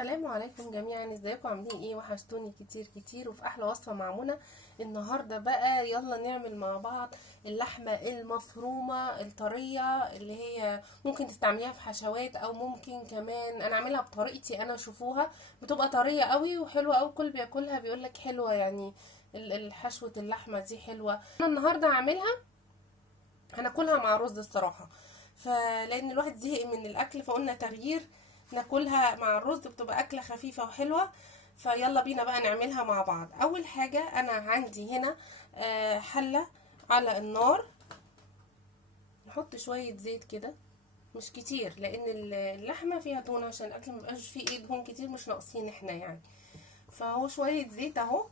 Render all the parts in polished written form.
السلام عليكم جميعا، ازيكم عاملين ايه؟ وحشتوني كتير كتير وفي احلى وصفه مع منى. النهارده بقى يلا نعمل مع بعض اللحمه المفرومه الطريه اللي هي ممكن تستعمليها في حشوات او ممكن كمان انا اعملها بطريقتي انا. شوفوها بتبقى طريه قوي وحلوه قوي، كل بياكلها بيقولك حلوه، يعني الحشوه اللحمه دي حلوه. انا النهارده هعملها هناكلها مع رز الصراحه، فلان الواحد زهق من الاكل فقلنا تغيير ناكلها مع الرز، بتبقى اكله خفيفه وحلوه. فيلا بينا بقى نعملها مع بعض. اول حاجه انا عندي هنا حله على النار، نحط شويه زيت كده مش كتير لان اللحمه فيها دهون، عشان الاكل ميبقاش فيه دهون كتير، مش ناقصين احنا يعني. فهو شويه زيت اهو،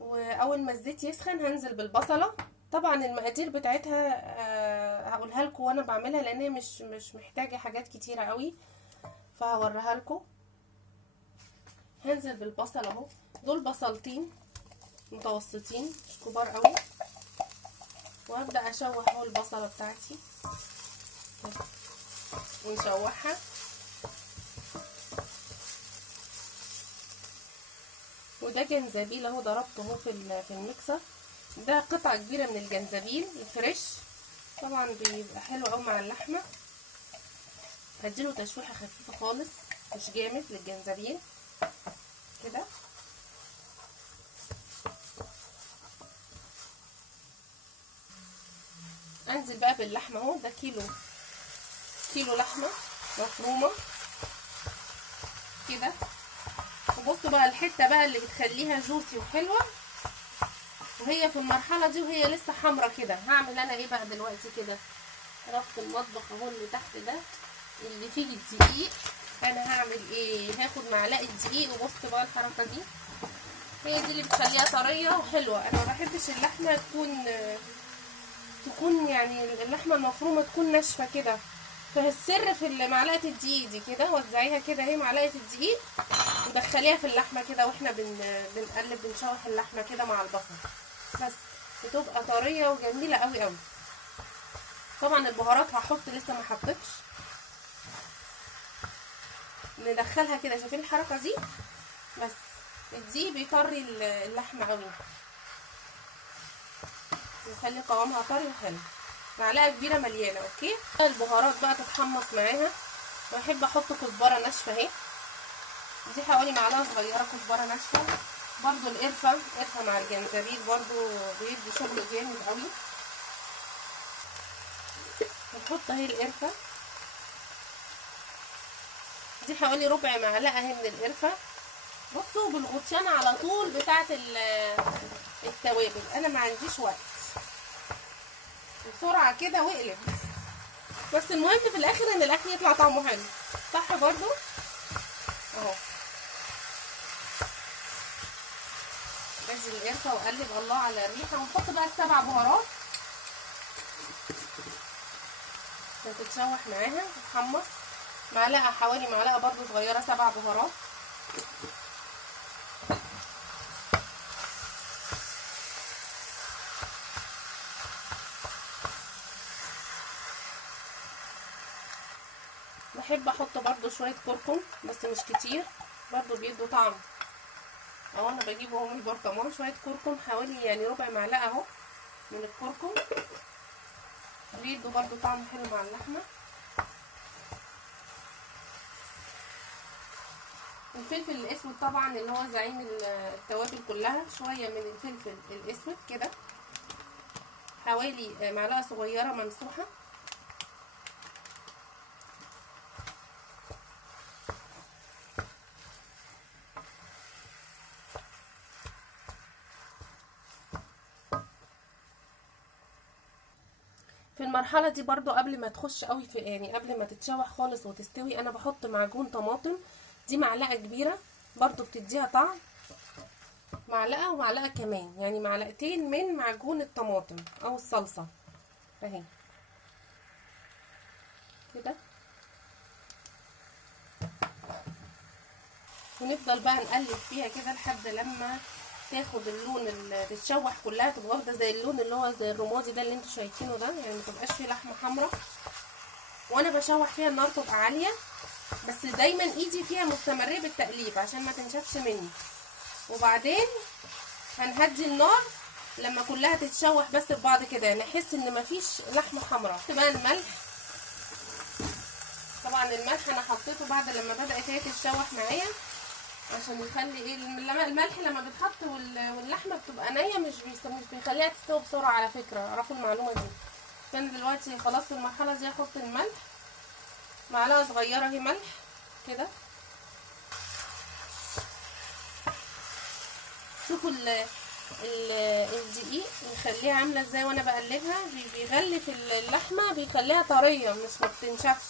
واول ما الزيت يسخن هنزل بالبصله. طبعا المقادير بتاعتها هقولها لكم وانا بعملها لان هي مش محتاجه حاجات كتيره قوي، فهوريها لكم. هنزل بالبصل اهو، دول بصلتين متوسطين مش كبار قوي، وهبدا اشوح اهو البصله بتاعتي ونشوحها. وده جنزبيل اهو ضربته اهو في المكسر، ده قطعه كبيره من الجنزبيل الفريش، طبعا بيبقى حلو قوي مع اللحمه. هديله تشويحه خفيفه خالص مش جامد للجنزبيل كده. انزل بقى باللحمه اهو، ده كيلو لحمه مفرومه كده. وبصوا بقى الحته بقى اللي بتخليها جوسي وحلوه وهي في المرحله دي وهي لسه حمرا كده. هعمل انا ايه بقى دلوقتي كده؟ ربط المطبخ اهو اللي تحت ده اللي فيه الدقيق. انا هعمل ايه؟ هاخد معلقه دقيق، وبص بقى الحركه دي هي دي اللي بتخليها طريه وحلوه. انا ما بحبش اللحمه تكون يعني اللحمه المفرومه تكون ناشفه كده، فالسر في معلقه الدقيق دي كده. وزعيها كده اهي معلقه الدقيق ودخليها في اللحمه كده، واحنا بنقلب بنشوح اللحمه كده مع البصل، بس بتبقى طريه وجميله قوي قوي. طبعا البهارات هحط لسه ما حطيتش، ندخلها كده. شايفين الحركه دي؟ بس الدقيق بيطري اللحمه قوي، يخلي قوامها طري وحلو. معلقه كبيره مليانه. اوكي، البهارات بقى تتحمص معاها. بحب احط كزبره ناشفه اهي، دي حوالي معلقه صغيره كزبره ناشفه. برضو القرفه مع الجنزبيل برضو بيدي شغل جامد قوي. هنحط اهي القرفه دي حوالي ربع معلقه اهي من القرفه. بصوا بالغطيان على طول بتاعه التوابل، انا ما عنديش وقت، بسرعه كده واقلب. بس المهم في الاخر ان الاكل يطلع طعمه حلو، صح برضو اهو. بجي القرفه واقلب الله على الريحه، ونحط بقى السبع بهارات عشان تتشوح معاها تتحمص. حوالي معلقه برضو صغيره سبع بهارات. بحب احط برضو شويه كركم بس مش كتير، برضو بيدوا طعم. اهو انا بجيبه اهو من البرطمان، شويه كركم حوالي يعني ربع معلقه اهو من الكركم، بيدوا برضو طعم حلو مع اللحمه. الفلفل الاسود طبعا اللي هو زعيم التوابل كلها، شويه من الفلفل الاسود كده، حوالي معلقه صغيره ممسوحه. في المرحله دي برضو قبل ما تخش قوي في يعني قبل ما تتشوح خالص وتستوي، انا بحط معجون طماطم، دي معلقه كبيره برضو بتديها طعم. معلقه ومعلقه كمان، يعني معلقتين من معجون الطماطم او الصلصه اهي كده. ونفضل بقى نقلب فيها كده لحد لما تاخد اللون اللي تتشوح كلها، تبقى واخده زي اللون اللي هو زي الرمادي ده اللي انتوا شايفينه ده، يعني متبقاش فيه لحمه حمراء. وانا بشوح فيها النار تبقى عاليه بس دايما ايدي فيها مستمريه بالتقليب عشان ما تنشفش مني. وبعدين هنهدي النار لما كلها تتشوح بس ببعض كده، نحس ان مفيش لحمه حمراء. بقى الملح، طبعا الملح انا حطيته بعد لما بدات هي تتشوح معايا عشان يخلي ايه، الملح لما بيتحط واللحمه بتبقى نيه مش بيخليها تستوي بسرعه. على فكره اعرفوا المعلومه دي. فانا دلوقتي خلاص في المرحله دي هحط الملح، معلقه صغيره اهي ملح كده. شوفوا الدقيق بيخليها عامله ازاي وانا بقلبها، بيغلف اللحمه، بيخليها طريه مش ما بتنشفش،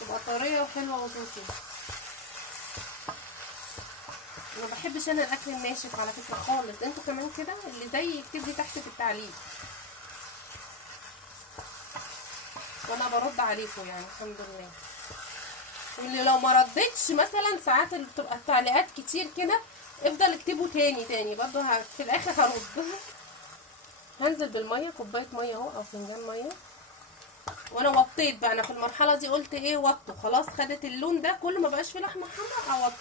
تبقى طريه وحلوه وجوسي. ما بحبش انا الاكل الناشف على فكره خالص. انتوا كمان كده؟ اللي زي يكتب لي تحت في التعليق وانا برد عليكم يعني الحمد لله. واللي لو ما ردتش مثلا ساعات اللي بتبقى التعليقات كتير كده، افضل اكتبوا تاني برضه في الاخر هرد. هنزل بالميه، كوبايه ميه اهو او فنجان ميه. وانا وطيت بقى، انا في المرحله دي قلت ايه وطوا خلاص، خدت اللون ده كله ما بقاش فيه لحمه حمراء اوطي.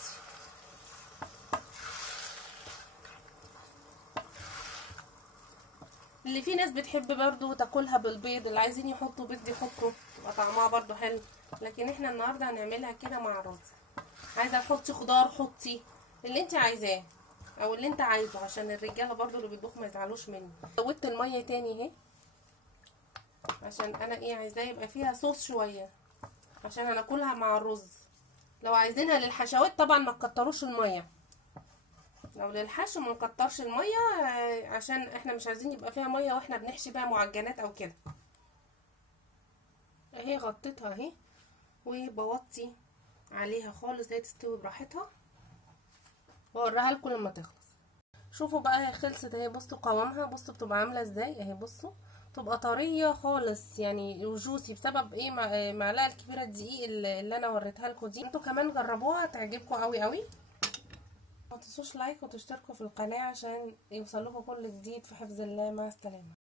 اللي في ناس بتحب برضو تاكلها بالبيض، اللي عايزين يحطوا بيض يحطوا، تبقى طعمها برضو حلو. لكن احنا النهارده هنعملها كده مع رز. عايزه تحطي خضار حطي اللي انت عايزاه او اللي انت عايزه، عشان الرجاله برضو اللي بيطبخوا ما يزعلوش مني. زودت الميه تاني اهي عشان انا ايه عايزاه يبقى فيها صوص شويه عشان هناكلها مع الرز. لو عايزينها للحشوات طبعا ما تكتروش الميه، لو للحشو ما نكترش الميه عشان احنا مش عايزين يبقى فيها ميه واحنا بنحشي بقى معجنات او كده. اهي غطيتها اهي وبوطي عليها خالص هي تستوي براحتها واوريها لكم لما تخلص. شوفوا بقى هي خلصت اهي، بصوا قوامها، بصوا بتبقى عامله ازاي اهي، بصوا تبقى طريه خالص يعني وجوسي بسبب ايه معلقه الكبيره الدقيق اللي انا وريتها لكم دي. انتوا كمان جربوها تعجبكم قوي قوي. ما تنسوش لايك وتشتركوا في القناه عشان يوصلكوا كل جديد. في حفظ الله، مع السلامه.